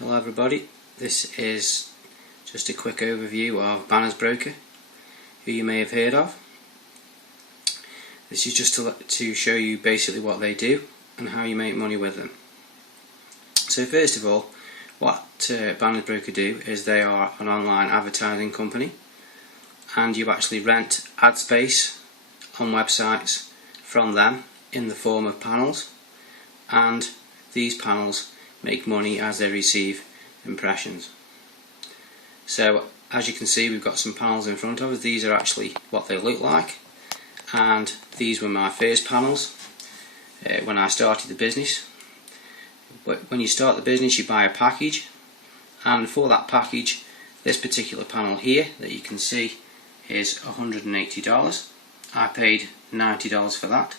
Hello everybody, this is just a quick overview of Bannersbroker, who you may have heard of. This is just to show you basically what they do and how you make money with them. So first of all, what Bannersbroker do is they are an online advertising company, and you actually rent ad space on websites from them in the form of panels, and these panels make money as they receive impressions. So as you can see, we've got some panels in front of us. These are actually what they look like, and these were my first panels when I started the business. But when you start the business, you buy a package, and for that package, this particular panel here that you can see is $180. I paid $90 for that,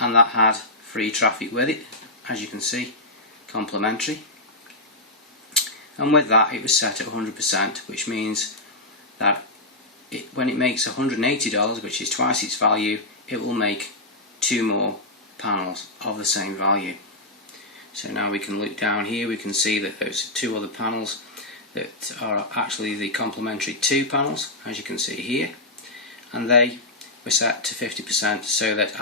and that had free traffic with it, as you can see, complimentary. And with that, it was set at 100%, which means that when it makes $180, which is twice its value, it will make 2 more panels of the same value. So now we can look down here, we can see that those 2 other panels that are actually the complimentary 2 panels, as you can see here, and they were set to 50% so that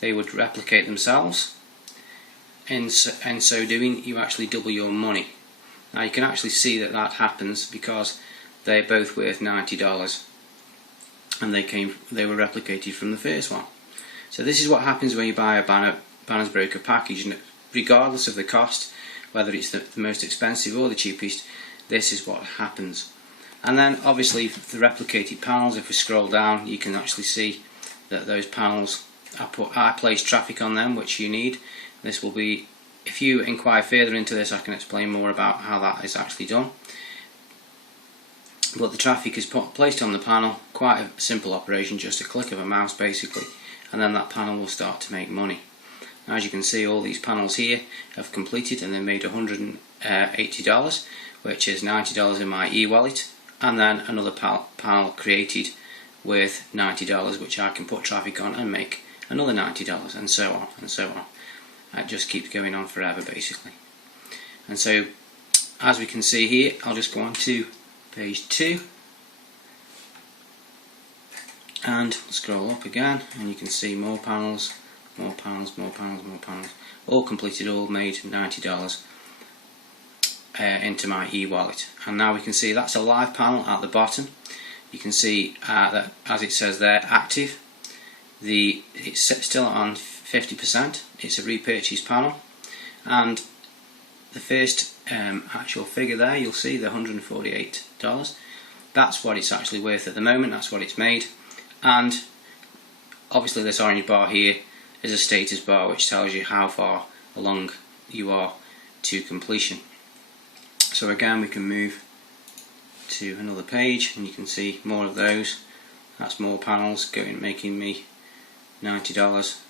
they would replicate themselves. In so doing, you actually double your money. Now you can actually see that happens because they're both worth $90, and they were replicated from the first one. So this is what happens when you buy a Bannersbroker package, and regardless of the cost, whether it's the most expensive or the cheapest, this is what happens. And then obviously the replicated panels, if we scroll down, you can actually see that those panels, I place traffic on them, which you need. This will be, if you inquire further into this, I can explain more about how that is actually done. But the traffic is placed on the panel, quite a simple operation, just a click of a mouse basically, and then that panel will start to make money. Now, as you can see, all these panels here have completed and they made $180, which is $90 in my e-wallet, and then another panel created worth $90, which I can put traffic on and make another $90, and so on and so on. It just keeps going on forever basically. And so as we can see here, I'll just go on to page 2 and scroll up again, and you can see more panels, more panels, more panels, more panels, all completed, all made $90 into my e-wallet. And now we can see that's a live panel at the bottom. You can see that, as it says there, active. It's still on 50%. It's a repurchase panel, and the first actual figure there, you'll see the $148. That's what it's actually worth at the moment. That's what it's made. And obviously this orange bar here is a status bar, which tells you how far along you are to completion. So again, we can move to another page, and you can see more of those. That's more panels making me $90.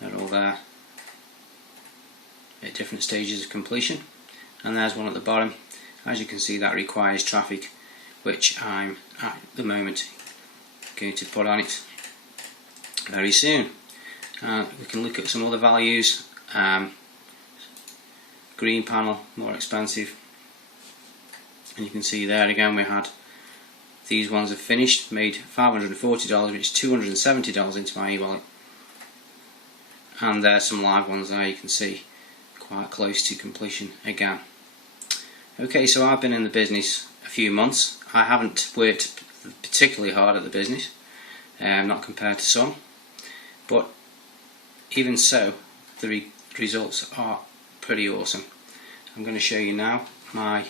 They're all there at different stages of completion. And there's one at the bottom. As you can see, that requires traffic, which I'm at the moment going to put on it very soon. We can look at some other values. Green panel, more expensive, and you can see there again we had these ones have finished, made $540, which is $270 into my e-wallet. And there's some live ones there, you can see, quite close to completion again. Okay, so I've been in the business a few months. I haven't worked particularly hard at the business, not compared to some, but even so, the results are pretty awesome. I'm going to show you now my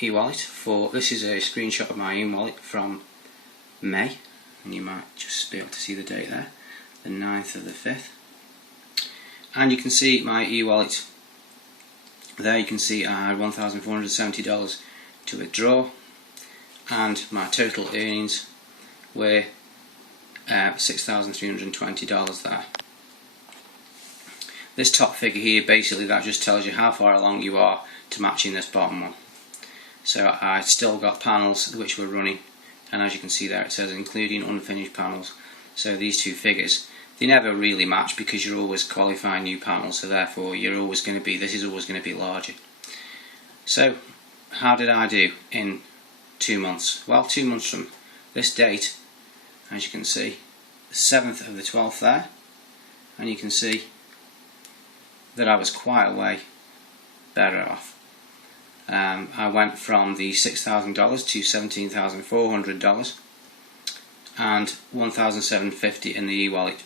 e-wallet. This is a screenshot of my e-wallet from May, and you might just be able to see the date there, the 9th of the 5th. And you can see my e-wallet there. You can see I had $1,470 to withdraw, and my total earnings were $6,320 there. This top figure here, basically that just tells you how far along you are to matching this bottom one. So I still got panels which were running, and as you can see there it says including unfinished panels. So these two figures They never really match because you're always qualifying new panels, so therefore you're always going to be, this is always going to be larger. So how did I do in 2 months? Well, 2 months from this date, as you can see, the 7th of the 12th there, and you can see that I was quite a way better off. I went from the $6,000 to $17,400 and $1,750 in the e-wallet.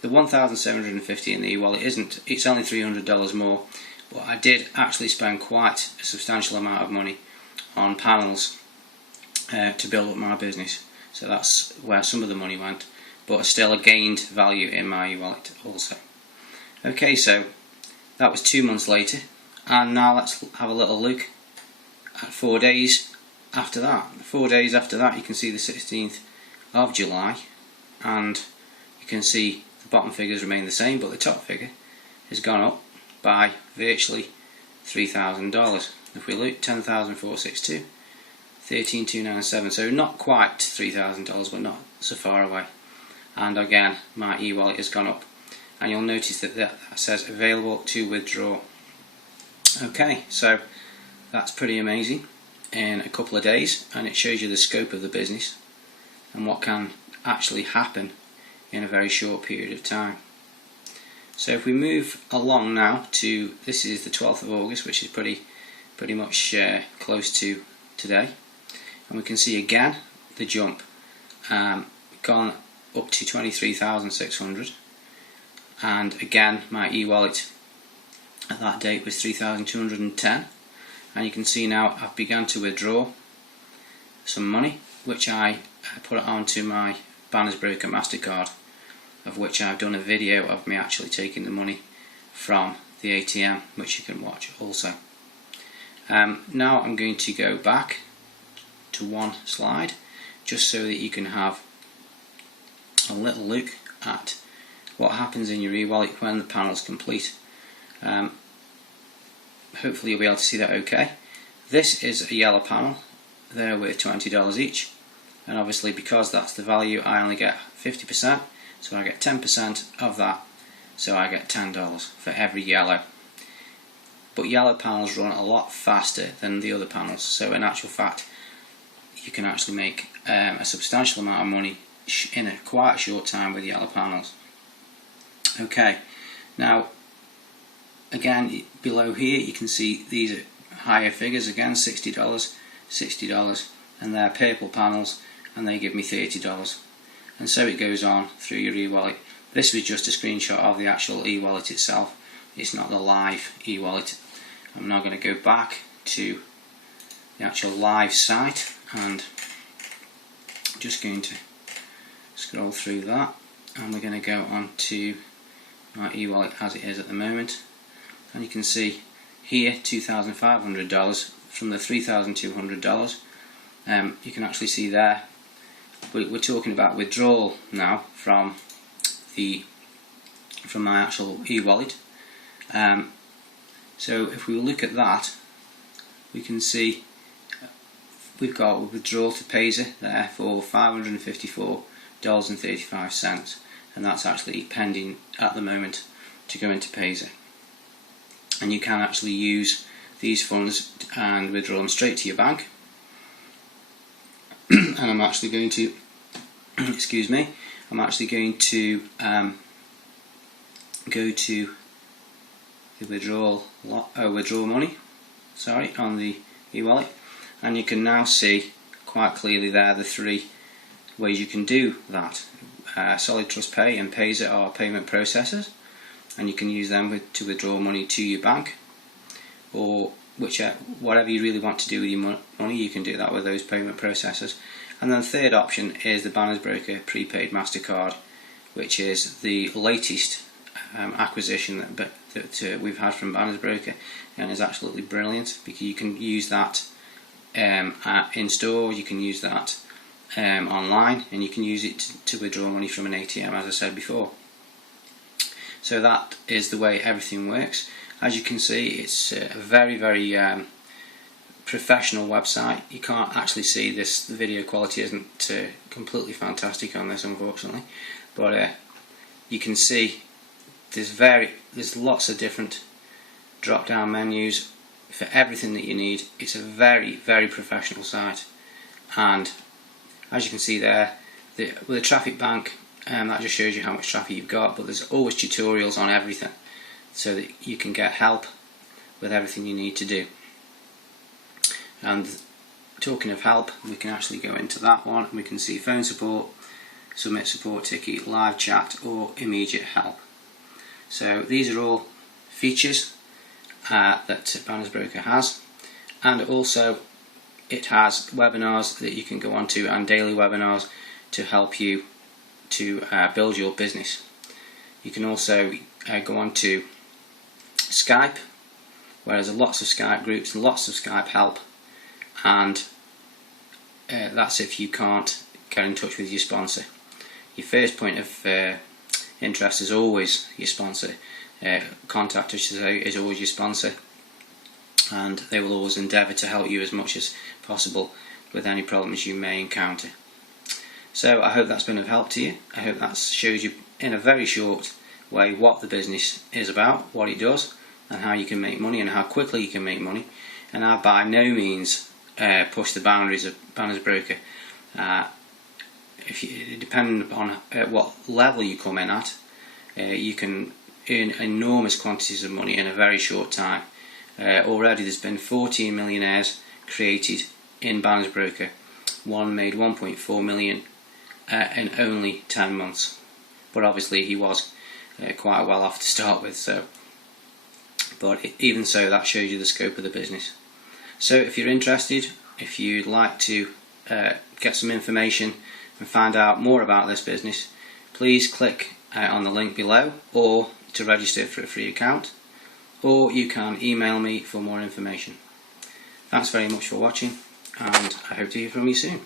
The $1,750 in the e-wallet it's only $300 more, but I did actually spend quite a substantial amount of money on panels to build up my business. So that's where some of the money went, but still I gained value in my e-wallet also. Okay, so that was 2 months later, and now let's have a little look at 4 days after that. 4 days after that, you can see the 16th of July, and you can see the bottom figures remain the same, but the top figure has gone up by virtually $3,000. If we look, $10,462, $13,297, so not quite $3,000, but not so far away. And again, my e-wallet has gone up, and you'll notice that says available to withdraw. Okay, so that's pretty amazing in a couple of days, and it shows you the scope of the business and what can actually happen in a very short period of time. So if we move along now to, this is the 12th of August, which is pretty much close to today, and we can see again the jump, gone up to 23,600, and again my e-wallet at that date was 3,210, and you can see now I've begun to withdraw some money, which I put it onto my Bannersbroker MasterCard, of which I've done a video of me actually taking the money from the ATM, which you can watch also. Now I'm going to go back to one slide just so that you can have a little look at what happens in your e-wallet when the panel's complete. Hopefully you'll be able to see that okay. This is a yellow panel. They're worth $20 each, and obviously because that's the value I only get 50%, so I get 10% of that, so I get $10 for every yellow. But yellow panels run a lot faster than the other panels, so in actual fact you can actually make a substantial amount of money in quite a short time with yellow panels. Okay, now again below here you can see these are higher figures again, $60, $60, and they're purple panels, and they give me $30, and so it goes on through your e-wallet. This was just a screenshot of the actual e-wallet itself, it's not the live e-wallet. I'm now going to go back to the actual live site and just going to scroll through that, and we're going to go on to my e-wallet as it is at the moment, and you can see here $2,500 from the $3,200. You can actually see there we're talking about withdrawal now from my actual e-wallet. So if we look at that, we can see we've got a withdrawal to Payzer there for $554.35, and that's actually pending at the moment to go into Payzer. And you can actually use these funds and withdraw them straight to your bank. And I'm actually going to, excuse me, I'm actually going to go to the withdraw money, sorry, on the e-wallet, and you can now see quite clearly there the three ways you can do that. Solid Trust Pay and Payzer are payment processors, and you can use them to withdraw money to your bank, or whatever you really want to do with your money, you can do that with those payment processors. And then the third option is the Bannersbroker prepaid MasterCard, which is the latest acquisition that we've had from Bannersbroker, and is absolutely brilliant because you can use that in store, you can use that online, and you can use it to withdraw money from an ATM, as I said before. So that is the way everything works. As you can see, it's a very professional website. You can't actually see this, the video quality isn't completely fantastic on this, unfortunately, but you can see there's lots of different drop down menus for everything that you need. It's a very, very professional site, and as you can see there, with the traffic bank, that just shows you how much traffic you've got, but there's always tutorials on everything so that you can get help with everything you need to do. And talking of help, we can actually go into that one and we can see phone support, submit support ticket, live chat, or immediate help. So these are all features that Bannersbroker has, and also it has webinars that you can go on to and daily webinars to help you to build your business. You can also go on to Skype, where there's lots of Skype groups and lots of Skype help, and that's if you can't get in touch with your sponsor. Your first point of interest is always your sponsor. Contact, I should say, is always your sponsor, and they will always endeavour to help you as much as possible with any problems you may encounter. So I hope that's been of help to you. I hope that shows you in a very short way what the business is about, what it does, and how you can make money and how quickly you can make money. And I by no means push the boundaries of Bannersbroker. Depending on what level you come in at, you can earn enormous quantities of money in a very short time. Already there's been 14 millionaires created in Bannersbroker. One made 1.4 million in only 10 months. But obviously he was quite well off to start with. But even so, that shows you the scope of the business. So if you're interested, if you'd like to get some information and find out more about this business, please click on the link below, or to register for a free account, or you can email me for more information. Thanks very much for watching, and I hope to hear from you soon.